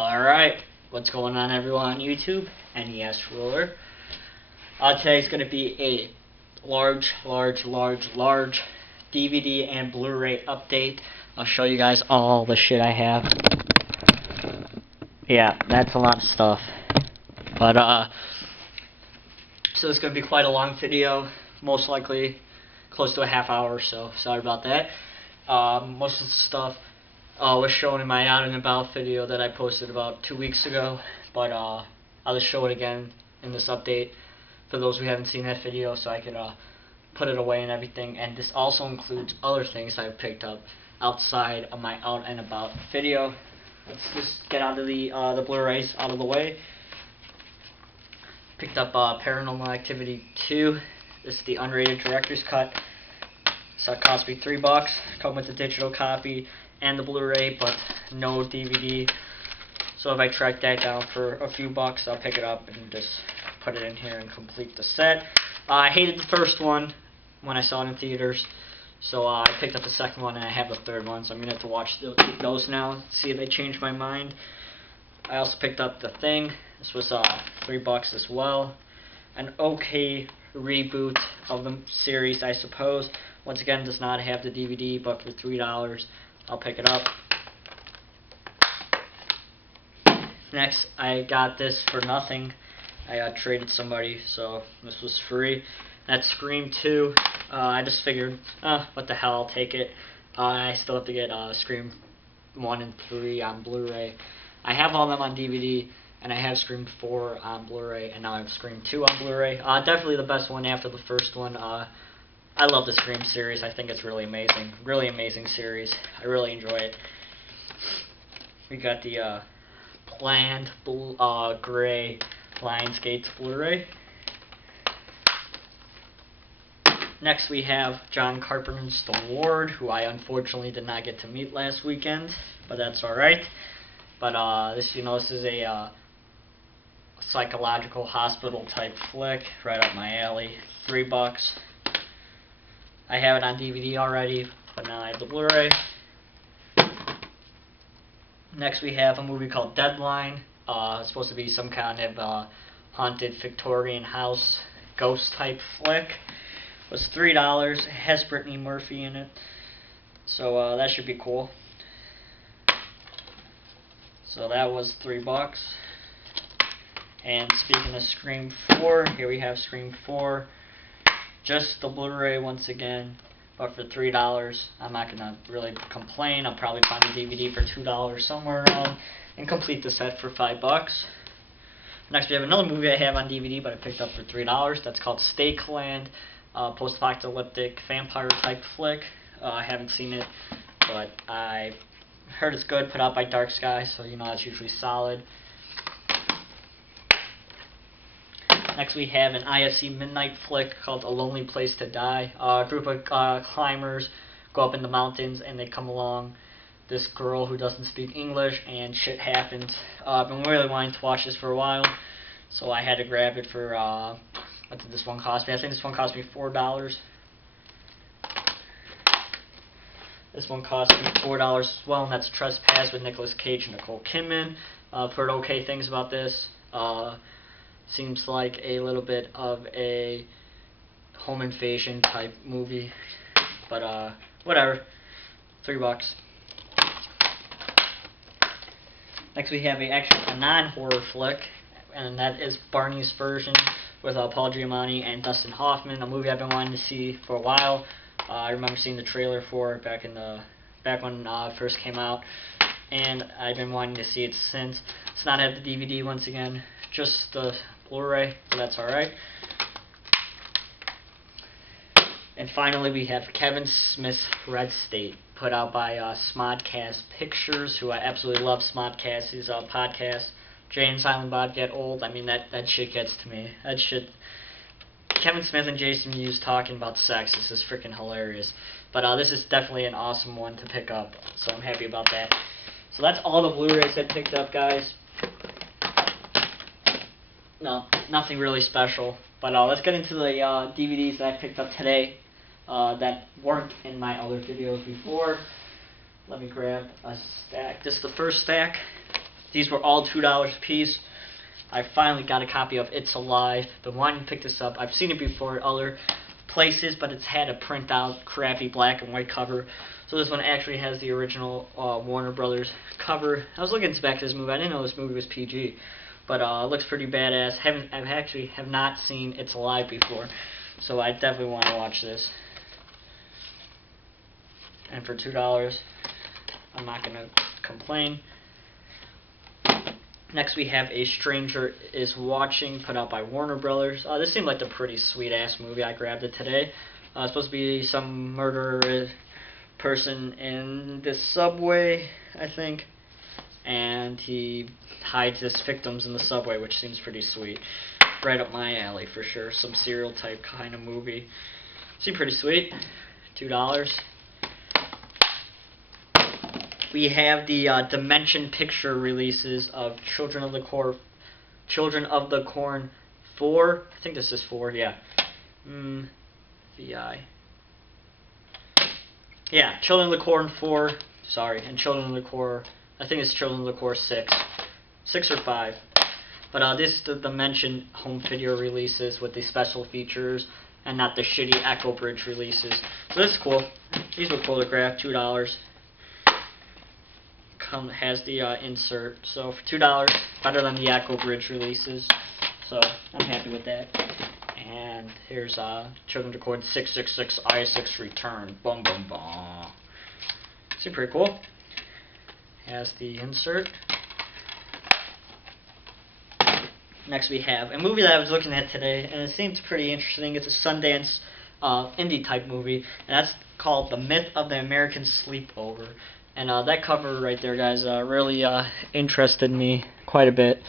Alright, what's going on everyone on YouTube? NES Ruler. Today's going to be a large DVD and Blu-ray update. I'll show you guys all the shit I have. Yeah, that's a lot of stuff. But, so it's going to be quite a long video, most likely close to a half hour or so. Sorry about that. Most of the stuff was shown in my Out and About video that I posted about 2 weeks ago, but I'll just show it again in this update for those who haven't seen that video, so I can put it away and everything. And this also includes other things I've picked up outside of my Out and About video. Let's just get onto the Blu-rays out of the way. Picked up Paranormal Activity 2. This is the unrated director's cut. So it cost me $3. Come with the digital copy and the Blu-ray, but no DVD. So if I track that down for a few bucks, I'll pick it up and just put it in here and complete the set. I hated the first one when I saw it in theaters, so I picked up the second one and I have the third one, so I'm going to have to watch those now, see if they change my mind. I also picked up The Thing. This was $3 as well. An okay reboot of the series, I suppose. Once again, does not have the DVD, but for $3, I'll pick it up. Next, I got this for nothing. I traded somebody, so this was free. That's Scream 2. I just figured, what the hell, I'll take it. I still have to get Scream 1 and 3 on Blu-ray. I have all of them on DVD, and I have Scream 4 on Blu-ray, and now I have Scream 2 on Blu-ray. Definitely the best one after the first one. I love the Scream series. I think it's really amazing. Really amazing series. I really enjoy it. We got the planned gray Lionsgate Blu-ray. Next we have John Carpenter's The Ward, who I unfortunately did not get to meet last weekend, but that's alright. But this is a psychological hospital type flick, right up my alley. $3. I have it on DVD already, but now I have the Blu-ray. Next we have a movie called Deadline. It's supposed to be some kind of haunted Victorian house ghost type flick. It was $3. It has Brittany Murphy in it, so that should be cool. So that was $3. And speaking of Scream 4, here we have Scream 4. Just the Blu-ray once again, but for $3. I'm not gonna really complain. I'll probably find a DVD for $2 somewhere around and complete the set for $5. Next we have another movie I have on DVD, but I picked up for $3. That's called Stakeland, post-apocalyptic vampire type flick. I haven't seen it, but I heard it's good. Put out by Dark Sky, so you know that's usually solid. Next we have an IFC midnight flick called A Lonely Place to Die. A group of climbers go up in the mountains and they come along this girl who doesn't speak English, and shit happens. I've been really wanting to watch this for a while, so I had to grab it for, what did this one cost me? I think this one cost me $4. This one cost me $4 as well, and that's Trespass with Nicolas Cage and Nicole Kidman. I've heard okay things about this. Seems like a little bit of a home invasion type movie, but whatever. $3. Next we have a non-horror flick, and that is Barney's Version with Paul Giamatti and Dustin Hoffman, a movie I've been wanting to see for a while. I remember seeing the trailer for it back when it first came out, and I've been wanting to see it since. It's not at the DVD once again, just the Blu-ray, so that's alright. And finally we have Kevin Smith's Red State, put out by Smodcast Pictures, who I absolutely love. Smodcast, his podcast, Jay and Silent Bob Get Old. I mean, that shit gets to me. That shit, Kevin Smith and Jason Mewes talking about sex is freaking hilarious. But this is definitely an awesome one to pick up, so I'm happy about that. So that's all the Blu-rays I picked up, guys. No, nothing really special. But let's get into the DVDs that I picked up today that weren't in my other videos before. Let me grab a stack. This is the first stack. These were all $2 a piece. I finally got a copy of It's Alive. Been wanting to pick this up. I've seen it before at other places, but it's had a print out, crappy black and white cover. So this one actually has the original Warner Brothers cover. I was looking back at this movie. I didn't know this movie was PG, but it looks pretty badass. I actually have not seen It's Alive before, so I definitely want to watch this. And for $2, I'm not gonna complain. Next we have A Stranger Is Watching, put out by Warner Brothers. This seemed like a pretty sweet ass movie. I grabbed it today. It's supposed to be some murderer person in this subway, I think, and he hides his victims in the subway, which seems pretty sweet. Right up my alley for sure. Some serial type kind of movie. Seemed pretty sweet. $2. We have the Dimension Picture releases of Children of the Corn 4. I think this is 4, yeah. VI. Yeah, Children of the Corn 4, sorry, and Children of the Corn, I think it's Children of the Corn 6. 6 or 5. But this is the Dimension home video releases with the special features and not the shitty Echo Bridge releases. So this is cool. These were cool to grab, $2. Has the insert, so for $2, better than the Echo Bridge releases, so I'm happy with that. And here's Children of the Corn 666 I6 Return, boom boom boom. Seems pretty cool. Has the insert. Next we have a movie that I was looking at today, and it seems pretty interesting. It's a Sundance indie type movie, and that's called The Myth of the American Sleepover. And that cover right there, guys, really interested me quite a bit.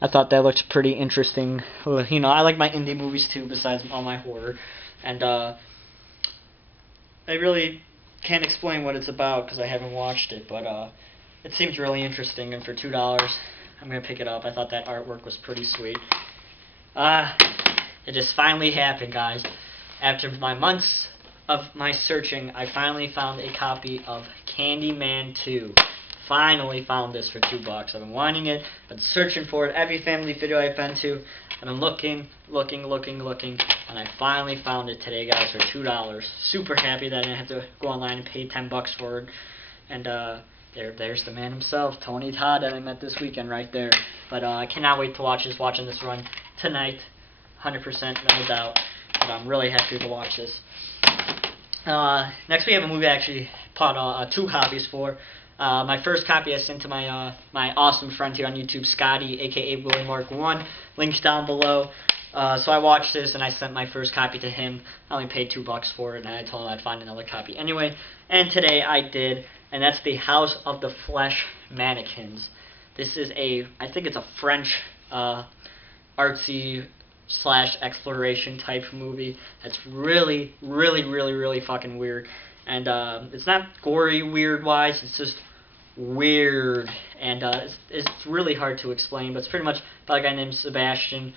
I thought that looked pretty interesting. You know, I like my indie movies too, besides all my horror. And I really can't explain what it's about because I haven't watched it, but it seems really interesting. And for $2, I'm going to pick it up. I thought that artwork was pretty sweet. It just finally happened, guys. After my months of my searching, I finally found a copy of Candyman 2. Finally found this for $2. I've been wanting it, been searching for it. Every family video I've been to, I've been looking, and I finally found it today, guys, for $2. Super happy that I didn't have to go online and pay $10 for it. And there's the man himself, Tony Todd, that I met this weekend right there. But I cannot wait to watch this. Watching this run tonight, 100%, no doubt. But I'm really happy to watch this. Next we have a movie I actually bought 2 copies for. My first copy I sent to my my awesome friend here on YouTube, Scotty, aka Willie Mark 1. Links down below. So I watched this and I sent my first copy to him. I only paid $2 for it, and I told him I'd find another copy anyway. And today I did, and that's the House of the Flesh Mannequins. This is I think it's a French artsy / exploration type movie. That's really fucking weird. And it's not gory weird wise, it's just weird. And it's really hard to explain, but it's pretty much about a guy named Sebastian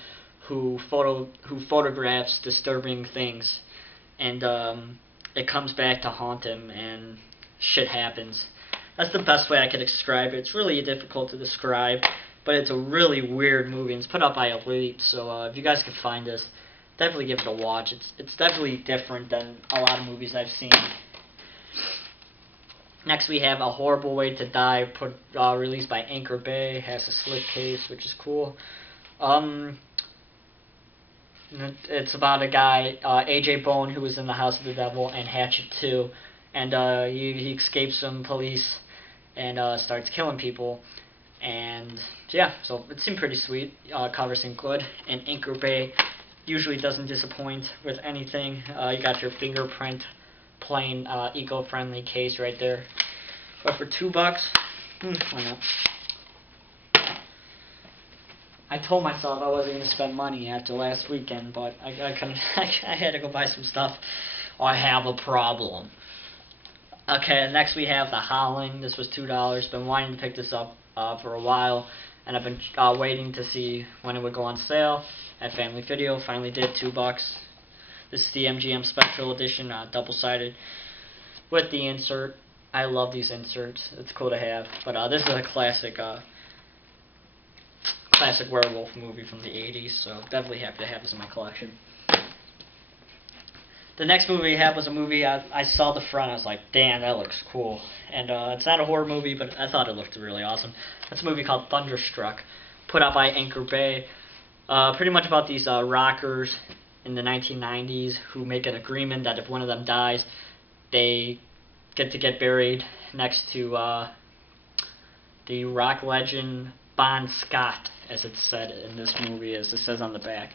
who photographs disturbing things. And it comes back to haunt him, and shit happens. That's the best way I could describe it. It's really difficult to describe, but it's a really weird movie, and it's put out by Elite, so if you guys can find this, definitely give it a watch. It's definitely different than a lot of movies I've seen. Next we have A Horrible Way to Die, released by Anchor Bay. It has a slipcase, which is cool. It's about a guy, AJ Bone, who was in the House of the Devil and Hatchet 2, and he escapes from police and starts killing people. And yeah, so it seemed pretty sweet. Cover seemed good, and Anchor Bay usually doesn't disappoint with anything. You got your fingerprint, plain eco-friendly case right there. But for $2, why not? I told myself I wasn't going to spend money after last weekend, but I had to go buy some stuff. I have a problem. Okay, next we have The Howling. This was $2. Been wanting to pick this up for a while, and I've been waiting to see when it would go on sale at Family Video. Finally did, $2. This is the MGM Special Edition, double-sided, with the insert. I love these inserts. It's cool to have. But this is a classic classic werewolf movie from the 80s, so definitely happy to have this in my collection. The next movie we had was a movie I saw the front. I was like, damn, that looks cool. And it's not a horror movie, but I thought it looked really awesome. It's a movie called Thunderstruck, put out by Anchor Bay. Pretty much about these rockers in the 1990s who make an agreement that if one of them dies, they get to get buried next to the rock legend Bon Scott, as it's said in this movie, as it says on the back.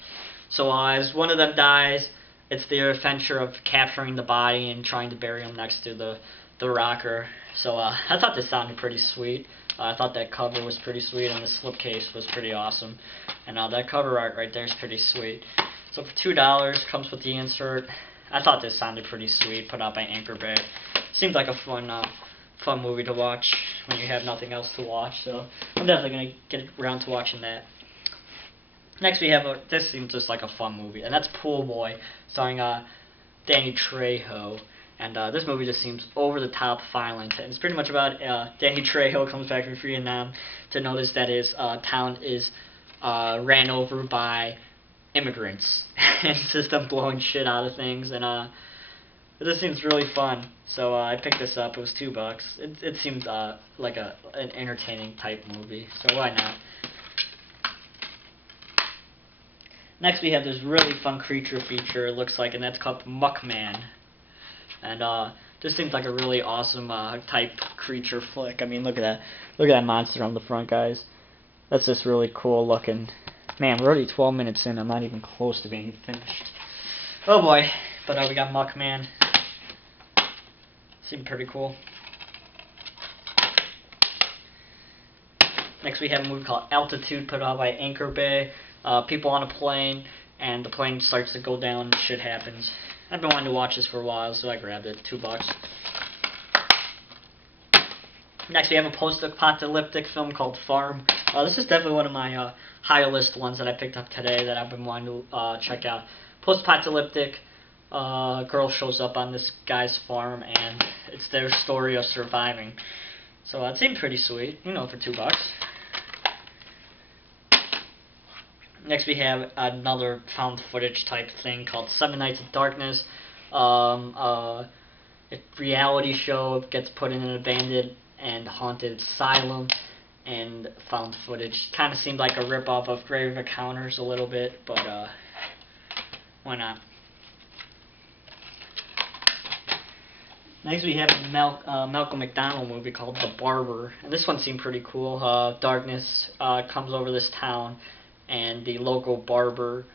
So as one of them dies, it's their adventure of capturing the body and trying to bury him next to the rocker. So I thought this sounded pretty sweet. I thought that cover was pretty sweet, and the slipcase was pretty awesome. And that cover art right there is pretty sweet. So for $2, comes with the insert. I thought this sounded pretty sweet, put out by Anchor Bay. Seems like a fun movie to watch when you have nothing else to watch. So I'm definitely going to get around to watching that. Next we have, this seems just like a fun movie, and that's Pool Boy, starring Danny Trejo. And this movie just seems over-the-top violent. And it's pretty much about Danny Trejo comes back from Vietnam to notice that his town is ran over by immigrants. And it's just them blowing shit out of things. And this seems really fun. So I picked this up. It was $2. It seemed like an entertaining type movie. So why not? Next we have this really fun creature feature, it looks like, and that's called Muckman. And this seems like a really awesome type creature flick. I mean, look at that. Look at that monster on the front, guys. That's just really cool looking. Man, we're already 12 minutes in. I'm not even close to being finished. Oh boy. But we got Muckman. Seemed pretty cool. Next we have a movie called Altitude, put out by Anchor Bay. People on a plane, and the plane starts to go down and shit happens. I've been wanting to watch this for a while, so I grabbed it. $2. Next we have a post-apocalyptic film called Farm. This is definitely one of my higher list ones that I picked up today that I've been wanting to check out. Post-apocalyptic, girl shows up on this guy's farm, and it's their story of surviving. So it seemed pretty sweet, you know, for $2. Next we have another found footage type thing called 7 Nights of Darkness. A reality show gets put in an abandoned and haunted asylum, and found footage. Kind of seemed like a ripoff of Grave Encounters a little bit, but why not? Next we have a Malcolm McDowell movie called The Barber, and this one seemed pretty cool. Darkness comes over this town, and the local barber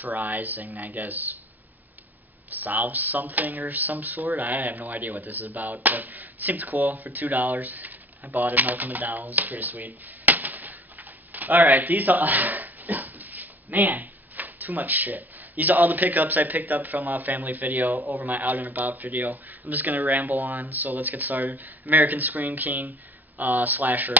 tries and, I guess, solves something or some sort. I have no idea what this is about, but it seems cool for $2. I bought it, Malcolm McDowell. It's pretty sweet. Alright, these are... Man, too much shit. These are all the pickups I picked up from a family video over my Out and About video. I'm just going to ramble on, so let's get started. American Scream King, slasher.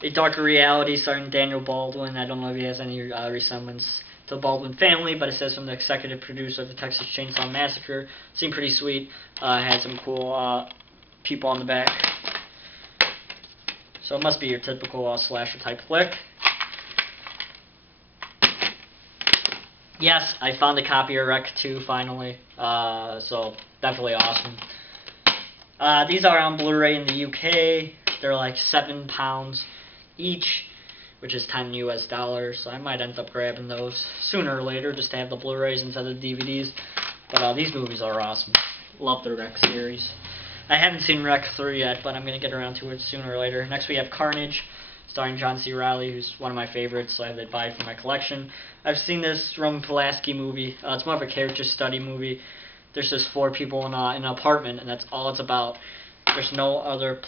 A Darker Reality starring Daniel Baldwin. I don't know if he has any resemblance to the Baldwin family, but it says from the executive producer of the Texas Chainsaw Massacre. Seemed pretty sweet. Had some cool people on the back. So it must be your typical slasher type flick. Yes, I found a copy of Rec 2 finally. So definitely awesome. These are on Blu-ray in the UK. They're like £7 each, which is $10 US. So I might end up grabbing those sooner or later just to have the Blu-rays instead of the DVDs. But these movies are awesome. Love the Rec series. I haven't seen Rec 3 yet, but I'm going to get around to it sooner or later. Next we have Carnage, starring John C. Reilly, who's one of my favorites, so I have to buy it for my collection. I've seen this Roman Polanski movie. It's more of a character study movie. There's just 4 people in an apartment, and that's all it's about. There's no other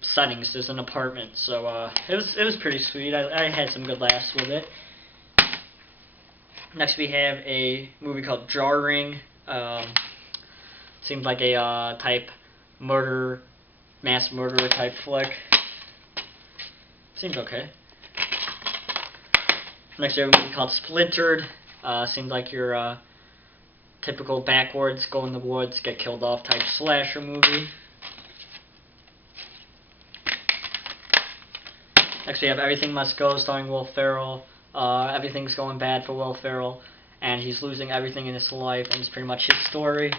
settings. There's an apartment, so it was pretty sweet. I had some good laughs with it. Next we have a movie called Jarring. Seems like a type mass murderer type flick. Seems okay. Next we have a movie called Splintered. Seems like you're typical backwards, go in the woods, get killed off type slasher movie. Next we have Everything Must Go, starring Will Ferrell. Everything's going bad for Will Ferrell, and he's losing everything in his life, and it's pretty much his story.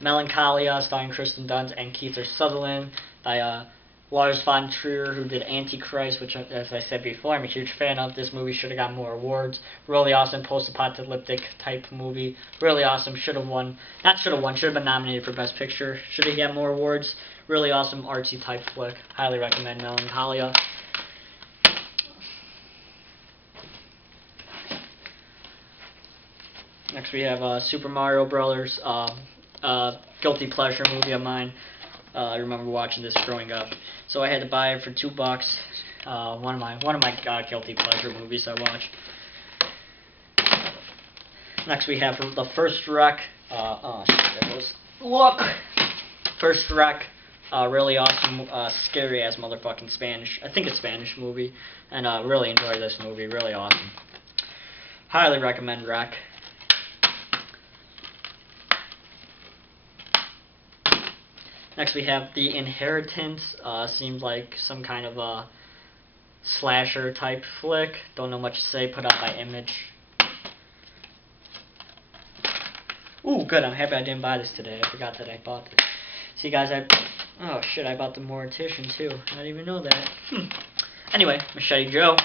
Melancholia, starring Kristen Dunst and Kiefer Sutherland, by Lars von Trier, who did Antichrist, which, as I said before, I'm a huge fan of. This movie should have got more awards. Really awesome post-apocalyptic type movie. Really awesome. Should have won. Not should have won. Should have been nominated for Best Picture. Should have got more awards. Really awesome artsy type flick. Highly recommend Melancholia. Next we have Super Mario Brothers. Guilty pleasure movie of mine. I remember watching this growing up, so I had to buy it for $2. One of my guilty pleasure movies I watched. Next we have The First Wreck. Oh shit, there goes. Look, First Wreck. Really awesome, scary ass motherfucking Spanish. I think it's Spanish movie, and really enjoy this movie. Really awesome. Highly recommend Wreck. Next we have The Inheritance. Seems like some kind of a slasher type flick. Don't know much to say. Put out by Image. Ooh, good. I'm happy I didn't buy this today. I forgot that I bought this. See, guys, oh shit, I bought The Mortician too. I didn't even know that. Anyway, Machete Joe.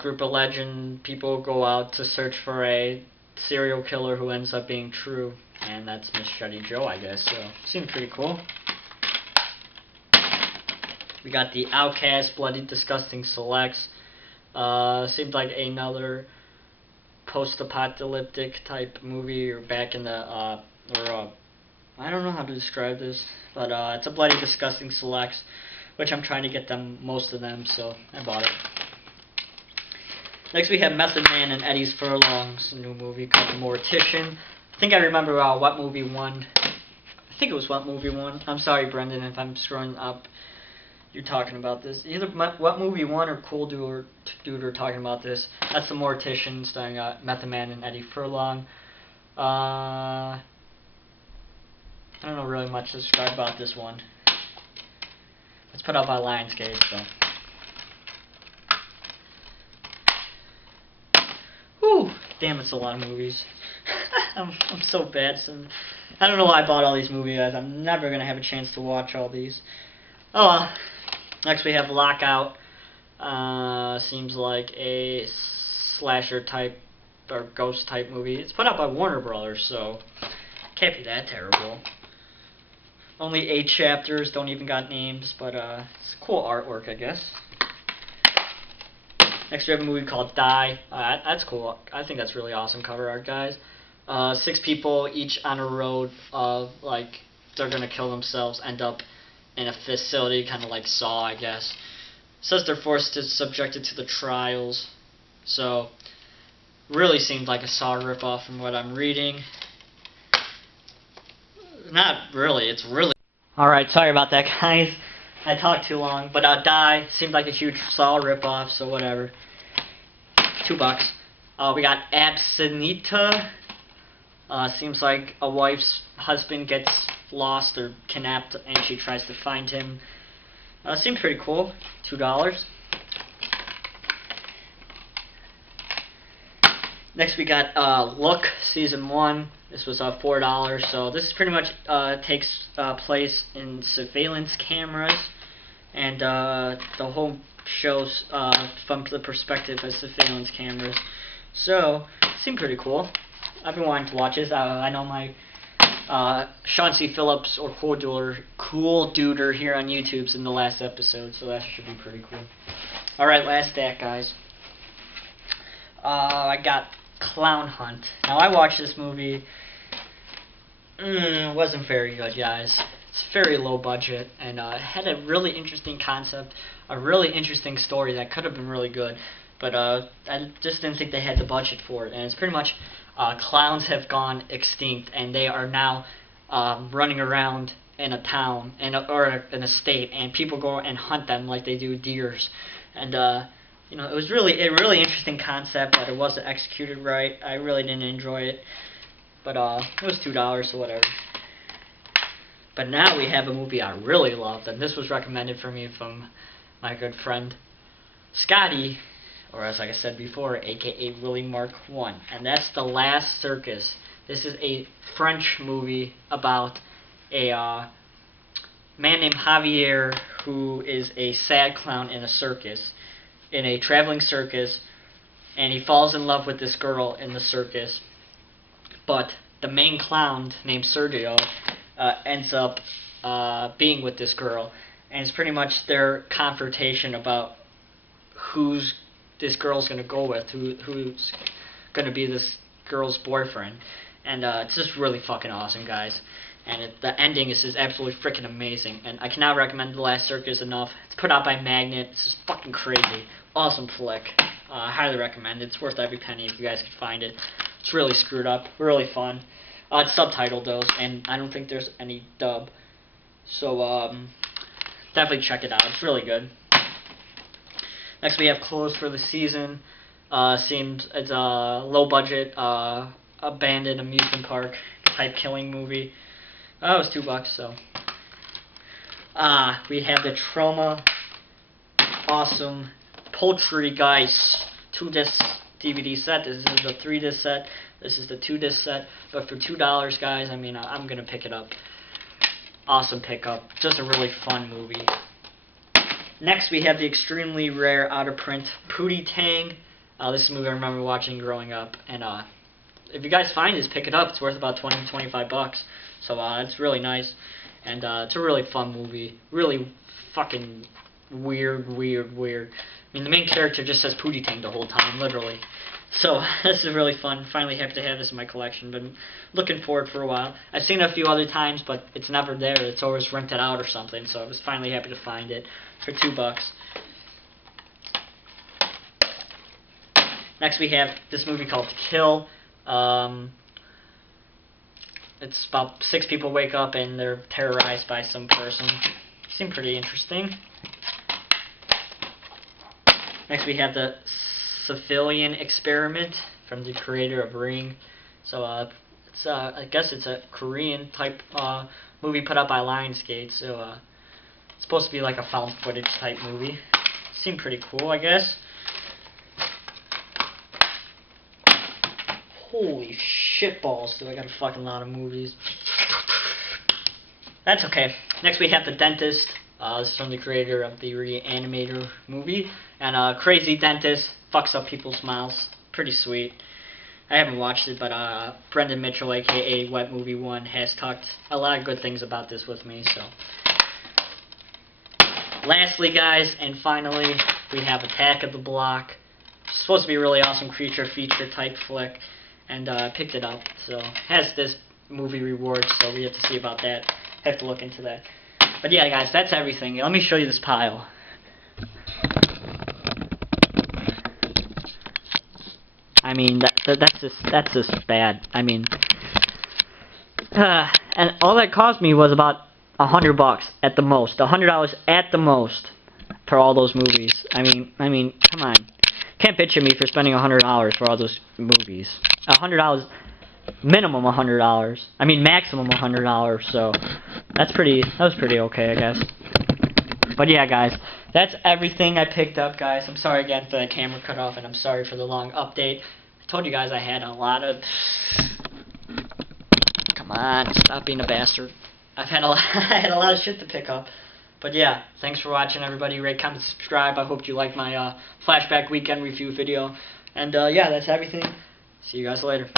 Group of legend people go out to search for a serial killer who ends up being true, and that's Machete Joe, I guess. So seems pretty cool. We got The Outcast, Bloody Disgusting Selects. Seems like another post-apocalyptic type movie, or back in the I don't know how to describe this, but it's a Bloody Disgusting Selects, which I'm trying to get them, most of them, so I bought it. Next we have Method Man and Eddie's Furlongs, a new movie called The Mortician. I think I remember what movie won. I think it was What Movie Won. I'm sorry, Brendan, if I'm screwing up. You're talking about this. Either What Movie Won or Cool Dude are talking about this. That's The Mortician, starring Method Man and Eddie Furlong. I don't know really much to describe about this one. It's put out by Lionsgate, so. Whew, damn, it's a lot of movies. I'm so bad. So I don't know why I bought all these movies, guys. I'm never going to have a chance to watch all these. Oh well. Next we have Lockout. Seems like a slasher type or ghost type movie. It's put out by Warner Brothers, so can't be that terrible. Only 8 chapters, don't even got names, but it's cool artwork, I guess. Next we have a movie called Die. That's cool. I think that's really awesome cover art, guys. 6 people, each on a road of, like, they're gonna kill themselves, end up in a facility, kind of like Saw, I guess. Says they're forced to subjected to the trials. So, really seems like a Saw ripoff from what I'm reading. Not really, it's really... Alright, sorry about that, guys. I talked too long, but Die seemed like a huge Saw ripoff, so whatever. $2. We got Absenita. Seems like a wife's husband gets lost or kidnapped, and she tries to find him. Seems pretty cool. $2. Next we got Look, Season 1. This was $4, so this pretty much takes place in surveillance cameras, and the whole show's from the perspective of surveillance cameras. So, seemed pretty cool. I've been wanting to watch this. I know my Sean C. Phillips or Cool Duder here on YouTube's in the last episode, so that should be pretty cool. Alright, last act, guys. I got Clown Hunt. Now, I watched this movie. It wasn't very good, guys. It's very low budget, and it had a really interesting concept, a really interesting story that could have been really good, but I just didn't think they had the budget for it. And it's pretty much clowns have gone extinct, and they are now running around in a town or an estate, and people go and hunt them like they do deers. And you know, it was really a really interesting concept, but it wasn't executed right. I really didn't enjoy it, but it was $2, so whatever. But now we have a movie I really loved, and this was recommended for me from my good friend Scotty, or as like I said before, aka Willie Mark 1, and that's The Last Circus. This is a French movie about a man named Javier who is a sad clown in a circus, in a traveling circus, and he falls in love with this girl in the circus, but the main clown named Sergio ends up being with this girl, and it's pretty much their confrontation about who's this girl's going to go with, who's going to be this girl's boyfriend. And it's just really fucking awesome, guys. And the ending is just absolutely freaking amazing. And I cannot recommend The Last Circus enough. It's put out by Magnet. It's just fucking crazy. Awesome flick. I highly recommend it. It's worth every penny if you guys can find it. It's really screwed up. Really fun. It's subtitled though, and I don't think there's any dub. So definitely check it out. It's really good. Next we have Closed for the Season. It's a low budget, abandoned amusement park type killing movie. It was $2, so. We have the Trauma Awesome Poultrygeist 2-disc DVD set. This is the 3-disc set. This is the 2-disc set. But for $2, guys, I mean, I'm gonna pick it up. Awesome pickup. Just a really fun movie. Next, we have the extremely rare out-of-print Pootie Tang. This is a movie I remember watching growing up, and if you guys find this, pick it up. It's worth about $20-25. So it's really nice, and it's a really fun movie. Really fucking weird. I mean, the main character just says Pootie Tang the whole time, literally. So this is really fun. Finally happy to have this in my collection. Been looking for it for a while. I've seen it a few other times, but it's never there. It's always rented out or something. So I was finally happy to find it for $2. Next we have this movie called Kill. It's about 6 people wake up and they're terrorized by some person. Seemed pretty interesting. Next we have the Civilian Experiment from the creator of Ring. So it's I guess it's a Korean type movie put out by Lionsgate. So it's supposed to be like a found footage type movie. Seemed pretty cool, I guess. Holy shitballs, do I got a fucking lot of movies. That's okay. Next we have The Dentist. This is from the creator of the Reanimator movie. And Crazy Dentist fucks up people's mouths. Pretty sweet. I haven't watched it, but Brendan Mitchell, aka Wet Movie 1, has talked a lot of good things about this with me. So, lastly, guys, and finally, we have Attack of the Block. It's supposed to be a really awesome creature feature type flick. And I picked it up, so it has this movie reward, so we have to see about that. Have to look into that. But yeah, guys, that's everything. Let me show you this pile. I mean, that's just bad. I mean, and all that cost me was about $100 at the most, $100 at the most for all those movies. I mean, come on. Can't bitch at me for spending $100 for all those movies. $100, minimum $100. I mean, maximum $100. So that was pretty okay, I guess. But yeah, guys, that's everything I picked up, guys. I'm sorry again for the camera cut off, and I'm sorry for the long update. I told you guys I had a lot of. Come on, stop being a bastard. I had a lot of shit to pick up. But yeah, thanks for watching, everybody. Rate, comment, subscribe. I hope you liked my flashback weekend review video. And yeah, that's everything. See you guys later.